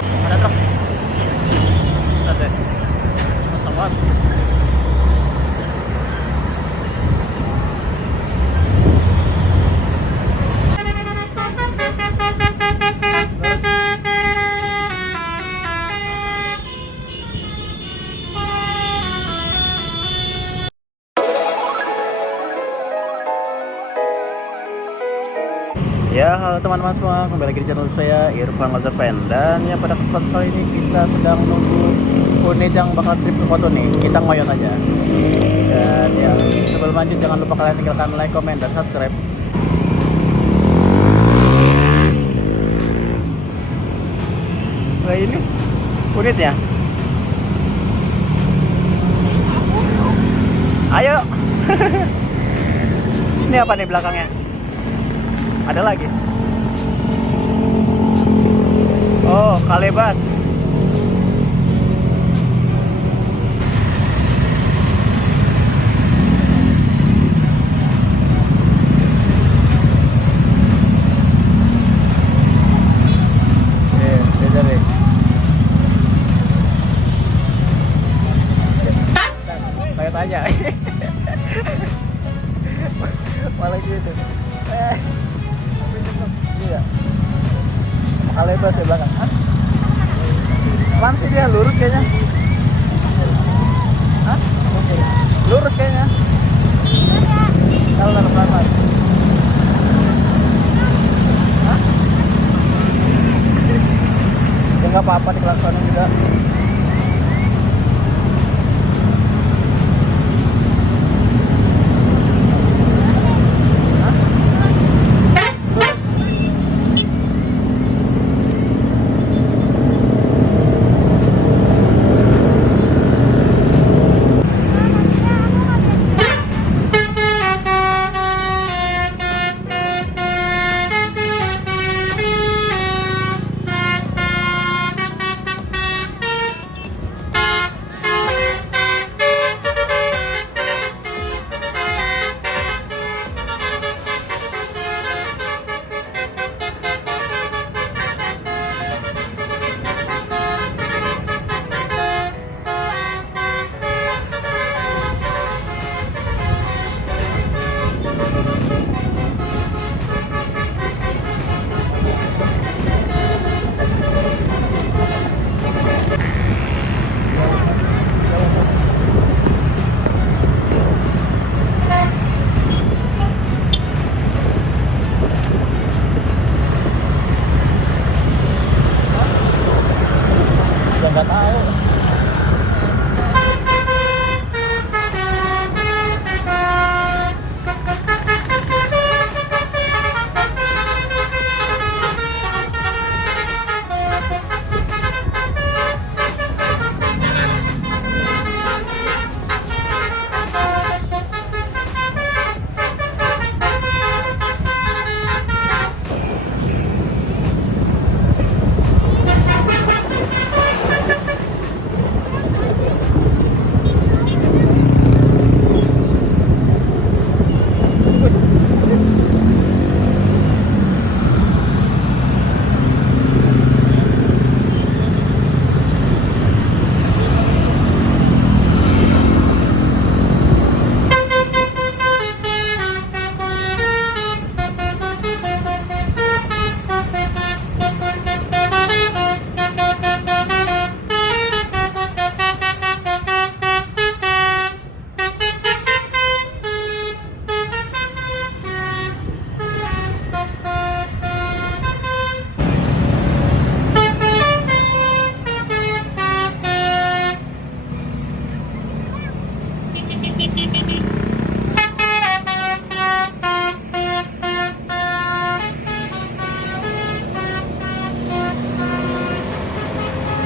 Ada truk. Ada. Pesawat. Ya, halo teman-teman semua, kembali lagi di channel saya Irfan Lazaven. Dan ya, pada kesempatan kali ini kita sedang nunggu unit yang bakal trip ke Koto nih. Kita ngoyon aja. Dan ya, sebelum lanjut jangan lupa kalian tinggalkan like, comment, dan subscribe. Nah, ini unitnya. Ayo. Ini apa nih belakangnya? Ada lagi. Oh, Kalebas. Beda deh. Kayak tanya. Malah gitu. Iya. Kalebas ya belakang. Hah? Pelan sih dia, lurus kayaknya. Hah? Lurus kayaknya. Kalau pelan-pelan. Hah? Ya nggak apa-apa di klaksonnya juga. Nggak tahu.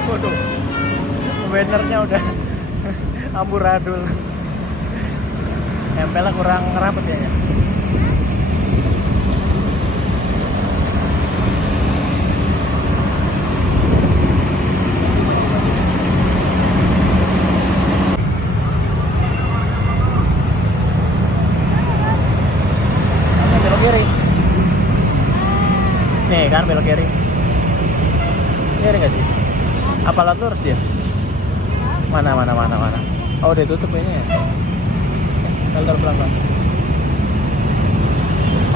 Waduh, bannernya udah amburadul. Nempelnya kurang rapet ya. Belok kiri. Nih kan belok kiri. Kiri nggak sih? Apa terus dia? Mana? Oh, udah tutup ini ya. Filter berapa?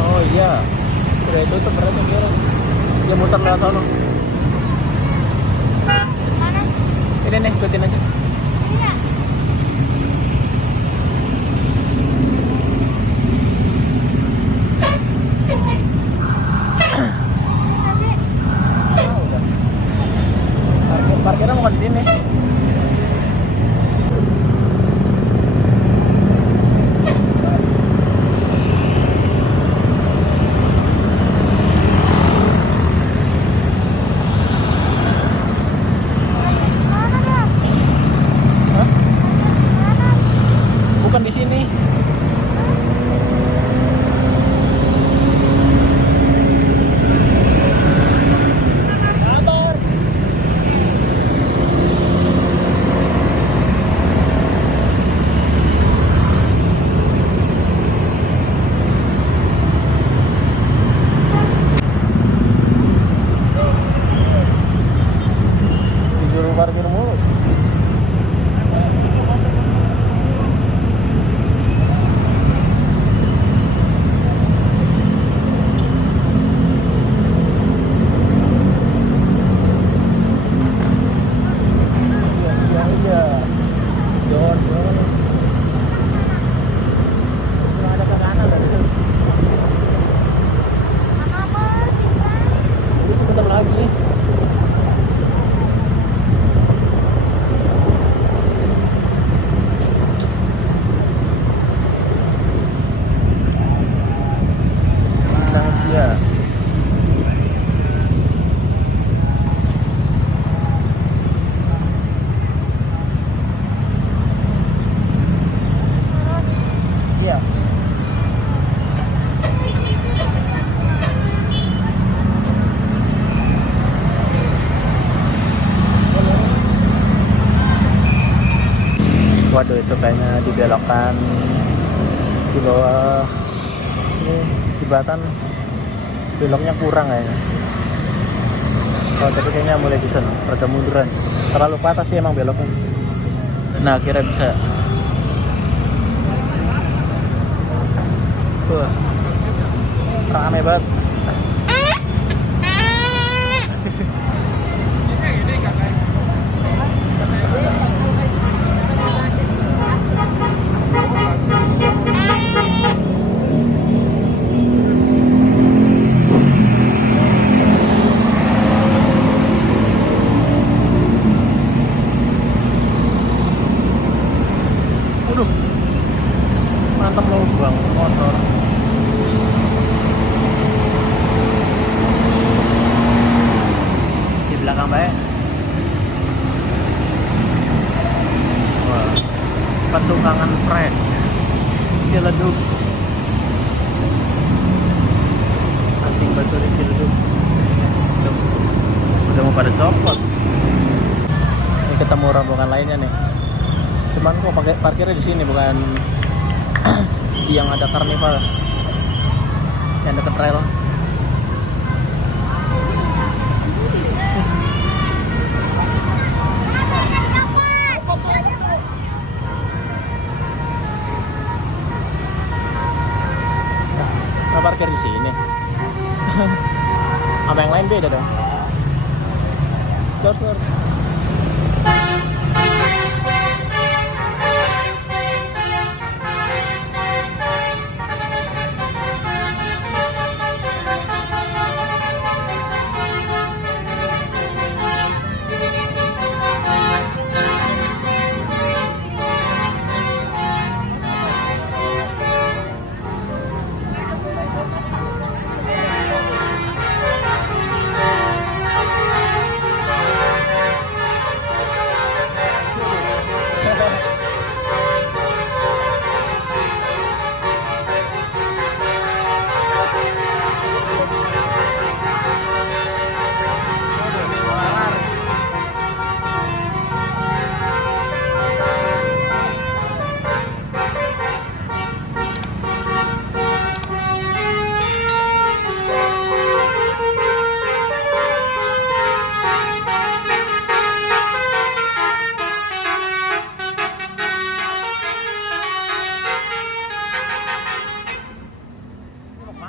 Oh iya, udah tutup berarti dia muter lewat sana. Mana? Ini nih, ikutin aja. Iya. Ah, udah. Parkirnya bukan di sini. Mana dah? Hah? Mana? Bukan di sini. Sabar. Disuruh parkir mulu. Iya. Jangan. Nggak ada ke kanan dari itu. Kamar, Citra. Itu bentar lagi. Indonesia. Iya. Waduh, itu kayaknya dibelokkan di bawah ini jembatan, beloknya kurang kayaknya. Oh, tapi kayaknya mulai bisa nih, rada munduran. Terlalu ke atas sih emang beloknya. Nah, akhirnya bisa. Wah, rame banget. Waduh, mantap loh bang motor. Di belakang baik. Wah, petukangan prank Ciledug. Anjing batu di Ciledug. Udah mau pada copot. Ini ketemu rombongan lainnya nih. Cuman kok pakai parkirnya di sini bukan yang ada karnival, yang deket rel. Nah, parkir di sini. Sama yang lain beda dong. Door.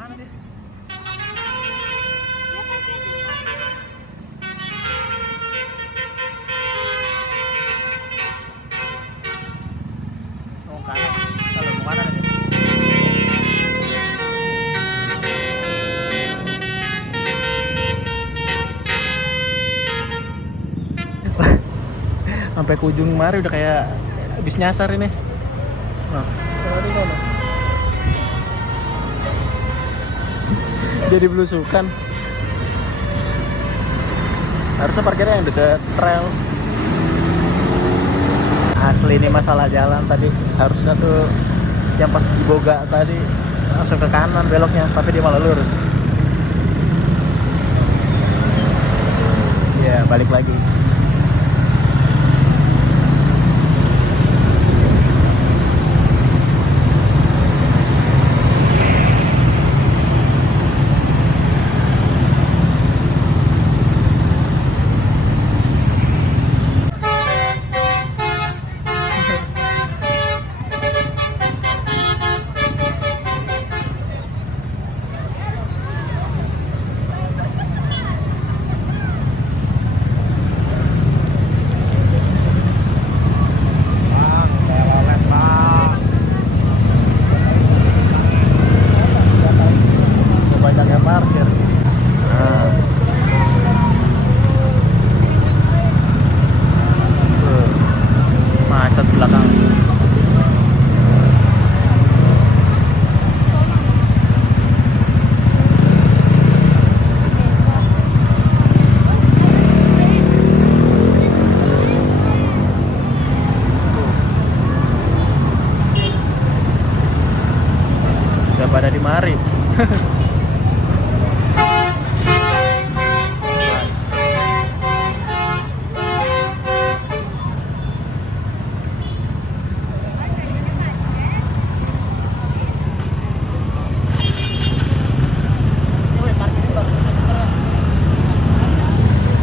mana dia? Dia parkir di mana? Mau kanan. Kalau mau kanan aja. Sampai ke ujung mari udah kayak habis nyasar ini. Nah, di sana. Jadi belusukan. Harusnya parkirnya yang dekat trail. Asli ini masalah jalan tadi. Harusnya tuh yang pas di Boga tadi langsung ke kanan beloknya, tapi dia malah lurus. Ya, balik lagi. Banyak yang parkir. Nah. Macet belakang. Udah pada di mari.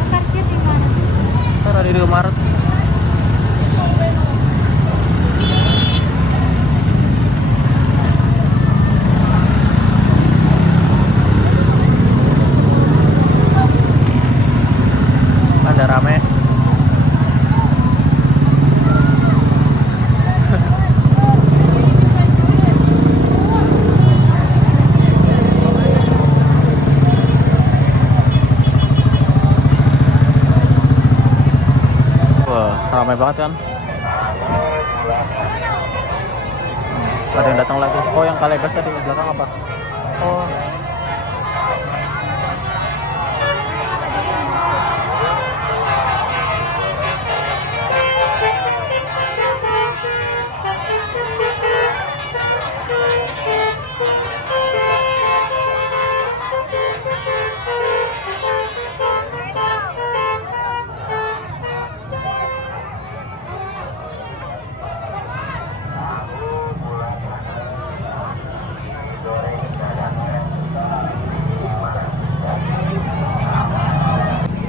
Parkir di mana? Ntar ada di Maret. Ada rame. Wah, ramai banget kan? Ada yang datang lagi. Oh, yang Kalebas tadi di belakang apa? Oh.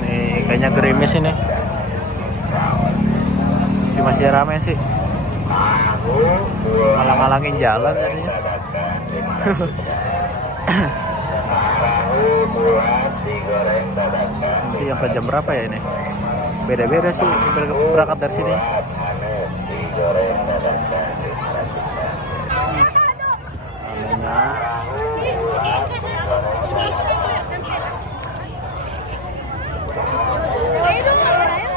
Nih, kayaknya gerimis ini. Ini masih rame sih. Malang-malangin jalan jadinya. Nanti sampai jam berapa ya ini? Beda-beda sih berangkat dari sini. Ayo dong, ayo.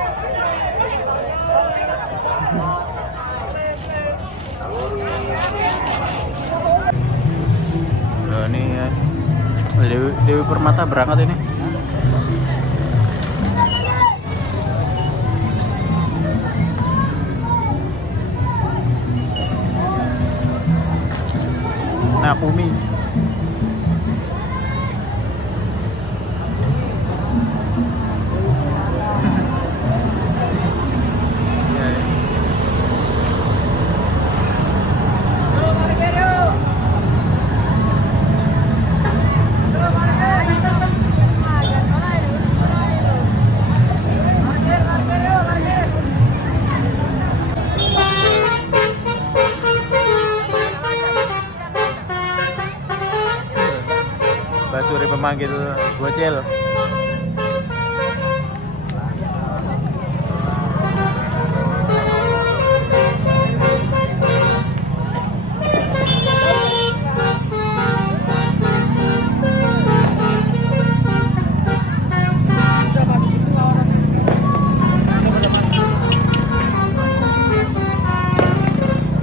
Nah, ini ya. Dewi Permata berangkat ini. Nakumi. Ya, ya. Basuri pemanggil bocil.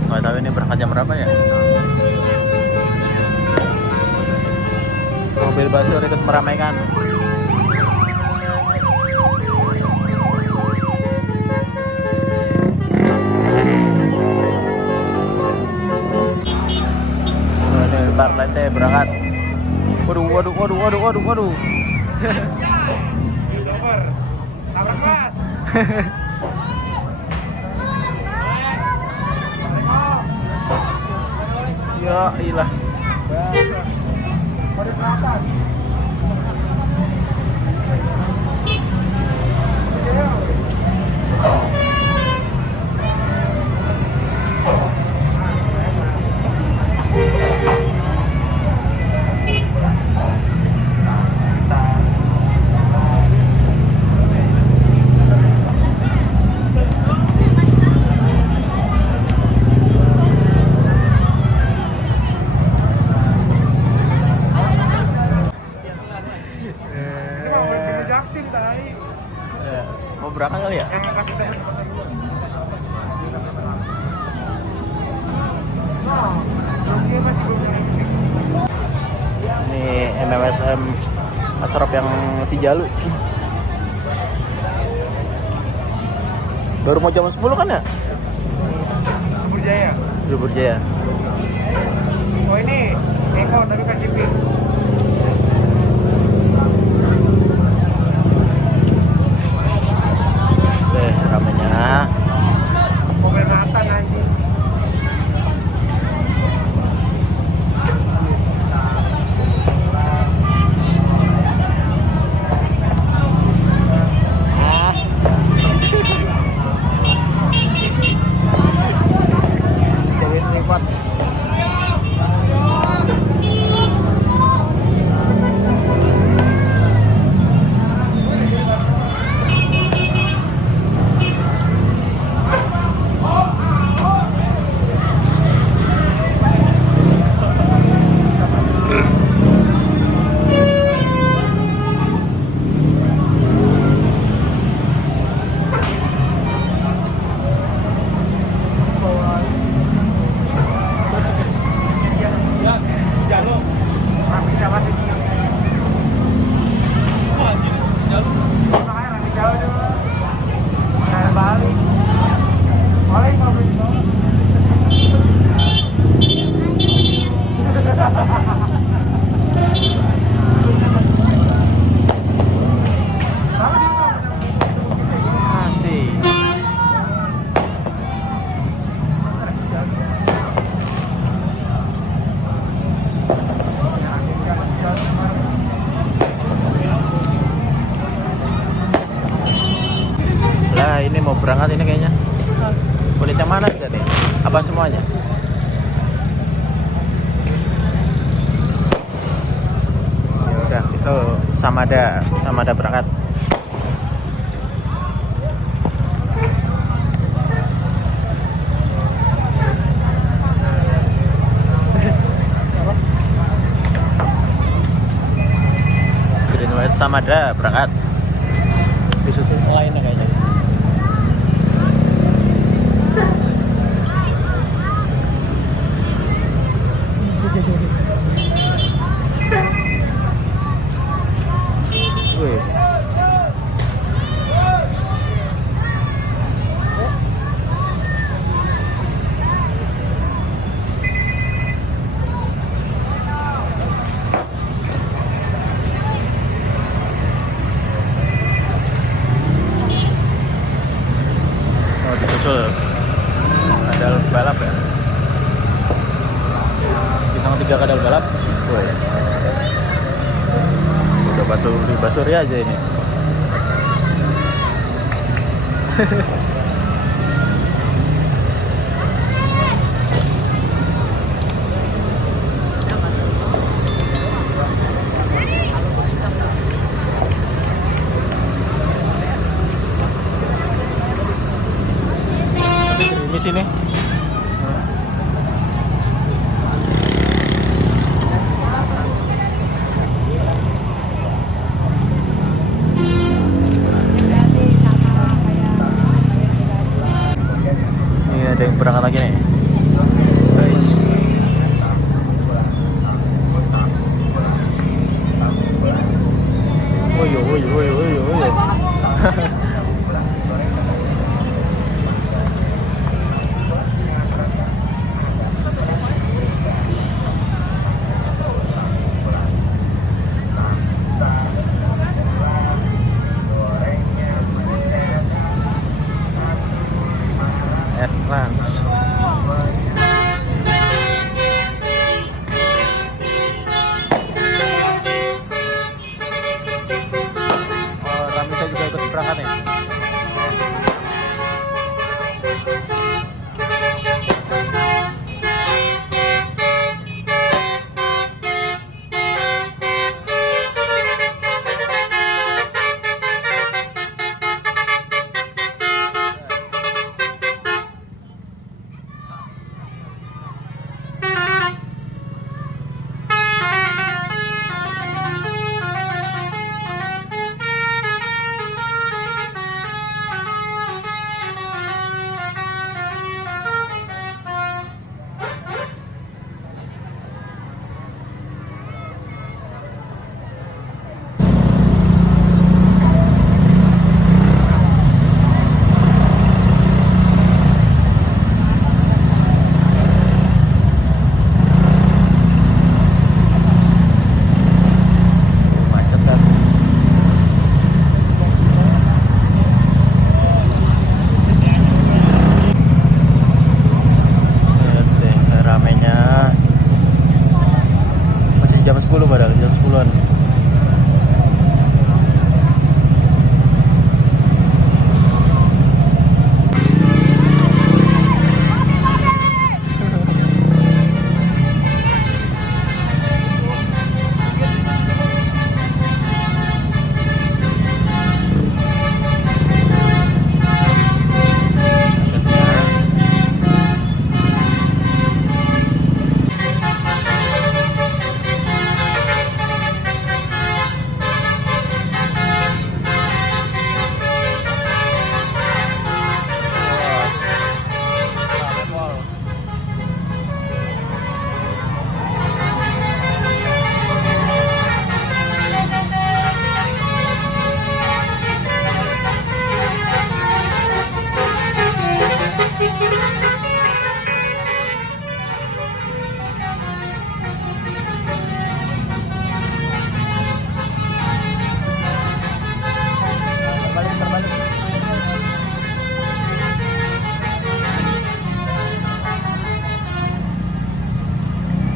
Nggak tahu ini berangkat jam berapa ya. Mobil Basur ikut meramaikan. Ini Barlente berangkat. Waduh, waduh, waduh, waduh, waduh, waduh. Ya ilah. Mau berangkat kali ya? Ini MMSM Asrop yang si Jalu. Baru mau jam 10 kan ya? Subur Jaya. Subur Jaya. Oh ini Eko tapi versi pink. Ramenya. Mobil Nathan anjing. Jadi lipat. Lah ini mau berangkat ini kayaknya. Unit yang mana kita nih? Apa semuanya? Ya udah, itu Samada berangkat. Green White Samada berangkat. Isuzu lainnya kayaknya. Wih. Oh, disusul kadal balap ya. Bintang 3 kadal balap. Wih. Udah Basuri aja ini. ada yang berangkat lagi nih. Guys. Woyo, woyo, woyo, woyo, woyo. Advance. Oh, Ramita juga ikut berangkat nih. Macet kan. Lihat deh, ramenya. Masih jam 10 padahal, jam 10-an.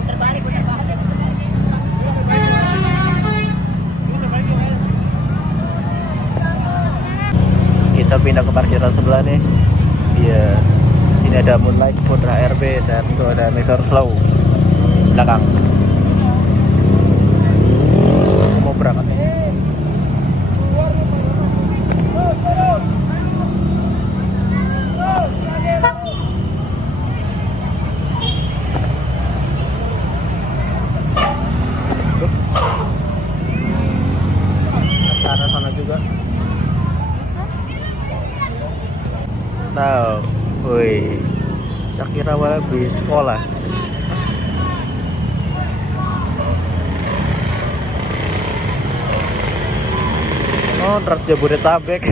Terbalik. Kita pindah ke parkiran sebelah nih. Iya. Sini ada Moonlight, Putra RB, dan itu ada Mesor Slow belakang. Mau berangkat nih. Ke arah sana juga. Tahu, woi, saya kira habis sekolah. Oh, Trans Jabodetabek.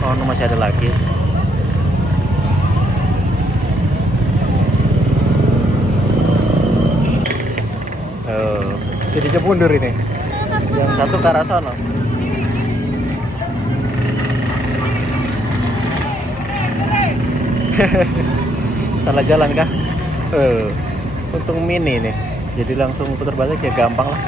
Oh, ini masih ada lagi. Oh, jadi mundur ini. Yang satu ke arah sana. Salah jalan kah? Untung mini nih. Jadi langsung putar balik ya gampang lah.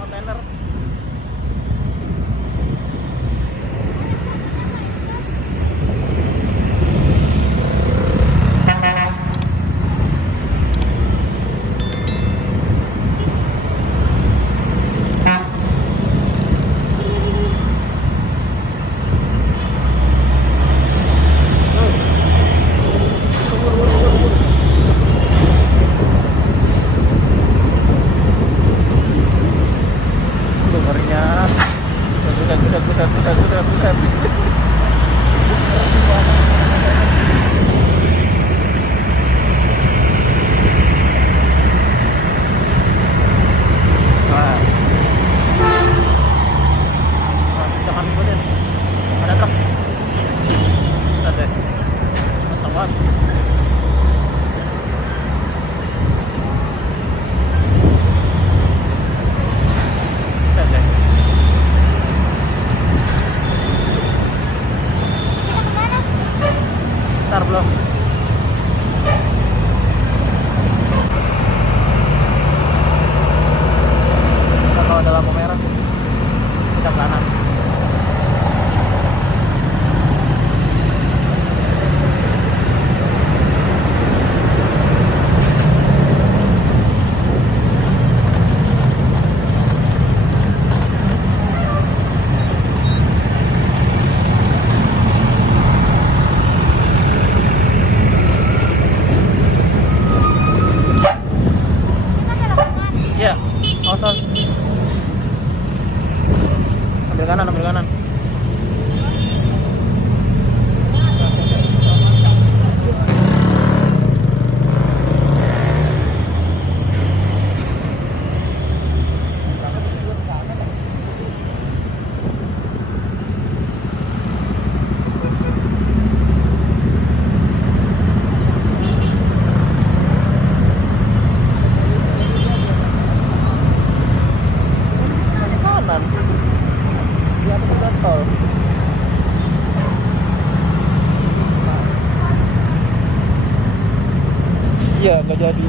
kontainer. Dengarnya buset. Nah, jangan ikutin. Ada truk. Lihat deh. Kencang banget. Lihat deh. Kita kemana? Ntar belum. Kalau ada lampu merah, kita kanan. Kita belok kanan. Iya, awas. Ambil kanan. Kanan. Di atas jalan tol. Iya, nggak jadi.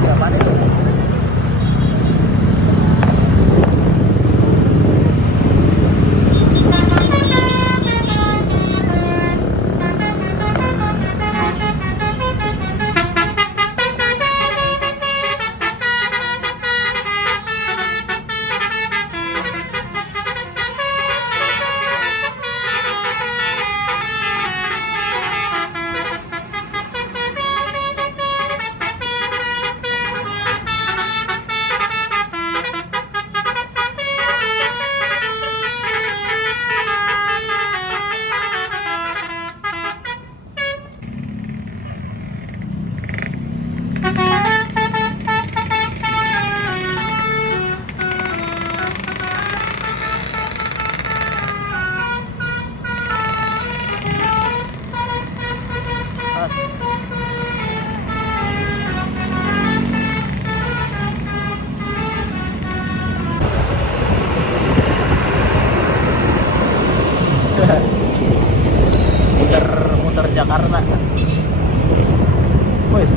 Berapa nih? muter Jakarta. Wes.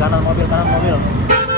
kanan mobil.